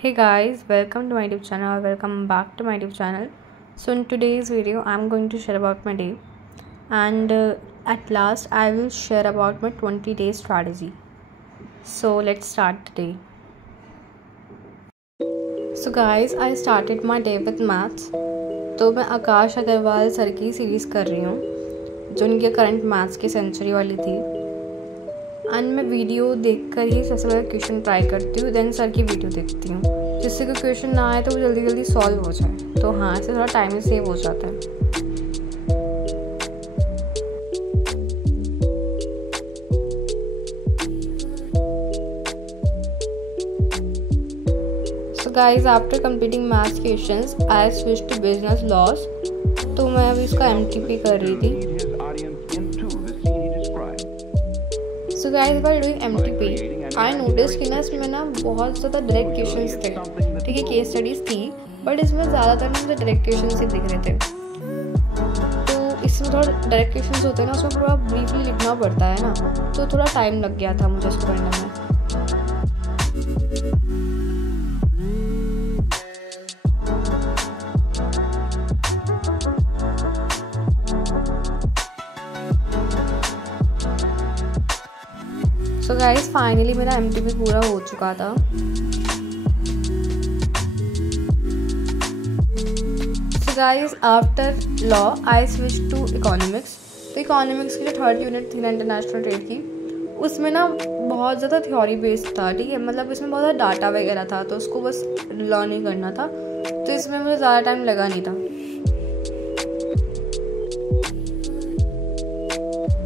Hey guys, welcome to my YouTube channel or welcome back to my YouTube channel. So in today's video I'm going to share about my day and at last I will share about my 20-day strategy. So let's start the day. So guys, I started my day with maths. तो मैं आकाश Agarwal sir की series कर रही हूँ जो उनके current maths की century वाली थी एंड मैं वीडियो देखकर ही सबसे पहले क्वेश्चन ट्राई करती हूँ, देन सर की वीडियो देखती हूँ जिससे कोई क्वेश्चन ना आए तो वो जल्दी जल्दी सॉल्व हो जाए। तो हाँ, इससे थोड़ा टाइम ही सेव हो जाता है। So guys, after completing maths questions I switch to business laws. तो मैं अभी इसका MTP कर रही थी। So guys, while doing MTP I notice कि ना इसमें ना बहुत ज़्यादा डायरेक्ट क्वेश्चंस थे। ठीक है, केस स्टडीज़ थी बट इसमें ज़्यादातर मुझे डायरेक्ट क्वेश्चंस ही दिख रहे थे। तो इसमें थोड़ा डायरेक्ट क्वेश्चंस होते हैं ना, उसमें पूरा ब्रीफली लिखना पड़ता है ना, तो थोड़ा टाइम लग गया था मुझे उसको करने में। सो गाइस, फाइनली मेरा MTP पूरा हो चुका था। So guys, after law I switch to economics. तो इकोनॉमिक्स की जो थर्ड यूनिट थी ना इंटरनेशनल ट्रेड की, उसमें ना बहुत ज़्यादा थ्योरी बेस्ड था। ठीक है, मतलब इसमें बहुत ज़्यादा डाटा वगैरह था तो उसको बस लर्न ही करना था, तो इसमें मुझे ज़्यादा टाइम लगा नहीं था।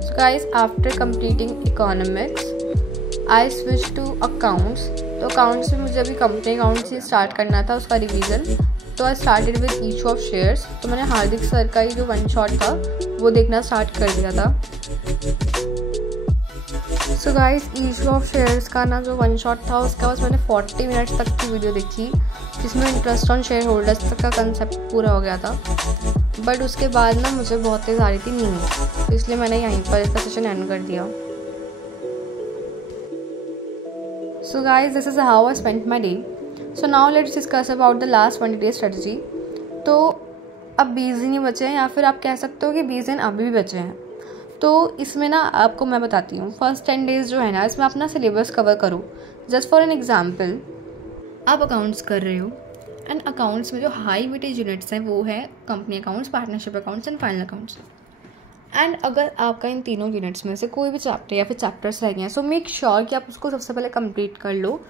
So guys, after completing economics I switch to accounts. तो अकाउंट्स में मुझे अभी कंपनी अकाउंट्स से स्टार्ट करना था, उसका रिवीजन। तो I started with issue of shares. तो मैंने हार्दिक सर का ही जो वन शॉट था वो देखना स्टार्ट कर दिया था। So guys, issue of shares का ना जो वन शॉट था उसका बस मैंने 40 मिनट्स तक की वीडियो देखी जिसमें इंटरेस्ट ऑन शेयर होल्डर्स तक का कंसेप्ट पूरा हो गया था। बट उसके बाद ना मुझे बहुत तेज़ आ रही थी नींद, तो इसलिए मैंने यहीं पर इसका सेशन एंड कर दिया। So guys, this is how I spent my day. So now let's discuss about the last 20-day strategy. तो अब 20 दिन ही बचे हैं, या फिर आप कह सकते हो कि 20 दिन अभी भी बचे हैं। तो इसमें ना आपको मैं बताती हूँ, फर्स्ट 10 डेज़ जो है ना इसमें अपना सिलेबस कवर करो। जस्ट फॉर एन एग्जाम्पल, आप अकाउंट्स कर रहे हो एंड अकाउंट्स में जो हाई वेटेज यूनिट्स हैं वो है company accounts, partnership accounts and final accounts. And अगर आपका इन तीनों यूनिट्स में से कोई भी चैप्टर या फिर चैप्टर्स रह गए हैं, सो मेक श्योर कि आप उसको सबसे पहले कंप्लीट कर लो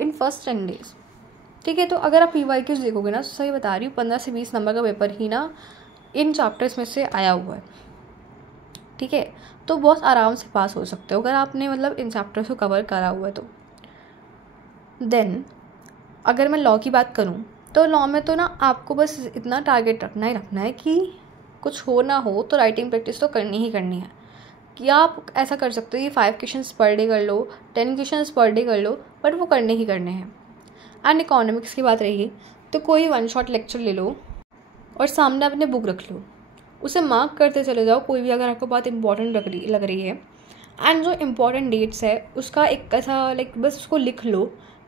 इन फर्स्ट 10 डेज़। ठीक है, तो अगर आप PYQs देखोगे ना, सही बता रही हूँ, 15 से 20 नंबर का पेपर ही ना इन चैप्टर्स में से आया हुआ है। ठीक है, तो बहुत आराम से पास हो सकते हो अगर आपने मतलब इन चैप्टर्स को कवर करा हुआ है तो। देन अगर मैं लॉ की बात करूँ तो लॉ में तो ना आपको बस इतना टारगेट रखना है कि कुछ हो ना हो तो राइटिंग प्रैक्टिस तो करनी ही करनी है। कि आप ऐसा कर सकते हो कि 5 क्वेश्चंस पर डे कर लो, 10 क्वेश्चंस पर डे कर लो, बट वो करने ही करने हैं। एंड इकोनॉमिक्स की बात रही तो कोई वन शॉट लेक्चर ले लो और सामने अपने बुक रख लो, उसे मार्क करते चले जाओ कोई भी अगर आपको बात इंपॉर्टेंट लग रही है। एंड जो इम्पॉर्टेंट डेट्स है उसका एक ऐसा बस उसको लिख लो,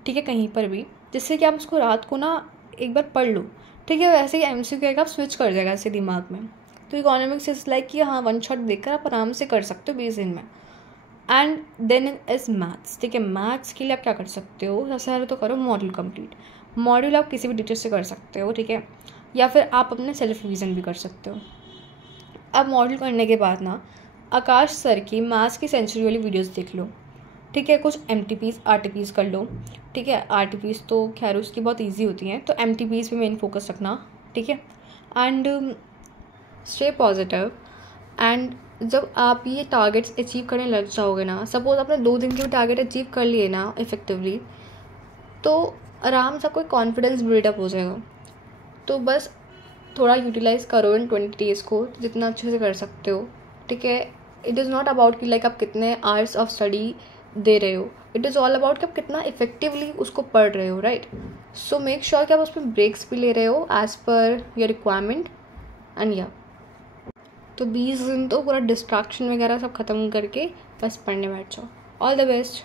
ठीक है, कहीं पर भी, जिससे कि आप उसको रात को ना एक बार पढ़ लो। ठीक है, वैसे ही MCQ आप स्विच कर जाएगा ऐसे दिमाग में। तो इकोनॉमिक्स इज लाइक कि हाँ, वन शॉट देखकर आप आराम से कर सकते हो 20 दिन में। And then is maths. ठीक है, मैथ्स के लिए आप क्या कर सकते हो, सबसे पहले तो करो मॉड्यूल कंप्लीट। मॉड्यूल आप किसी भी टीचर से कर सकते हो, ठीक है, या फिर आप अपने सेल्फ रिवीजन भी कर सकते हो। अब मॉड्यूल करने के बाद ना आकाश सर की मैथ्स की सेंचुरी वाली वीडियोज़ देख लो। ठीक है, कुछ MTPs RTPs कर लो। ठीक है, RTPs तो खैर उसकी बहुत ईजी होती हैं, तो MTPs पे मेन फोकस रखना। ठीक है, एंड स्टे पॉजिटिव। एंड जब आप ये टारगेट्स अचीव करने लग जाओगे ना, सपोज आपने 2 दिन के भी टारगेट अचीव कर लिए ना इफेक्टिवली, तो आराम से कोई कॉन्फिडेंस बिल्डअप हो जाएगा। तो बस थोड़ा यूटिलाइज़ करो इन 20 डेज़ को जितना अच्छे से कर सकते हो। ठीक है, इट इज़ नॉट अबाउट कि आप कितने आवर्स ऑफ स्टडी दे रहे हो, इट इज़ ऑल अबाउट कि आप कितना इफेक्टिवली उसको पढ़ रहे हो, राइट। सो मेक श्योर कि आप उसमें ब्रेक्स भी ले रहे हो as per your requirement. And या तो 20 दिन तो पूरा डिस्ट्रैक्शन वगैरह सब ख़त्म करके बस पढ़ने बैठ जाओ। All the best.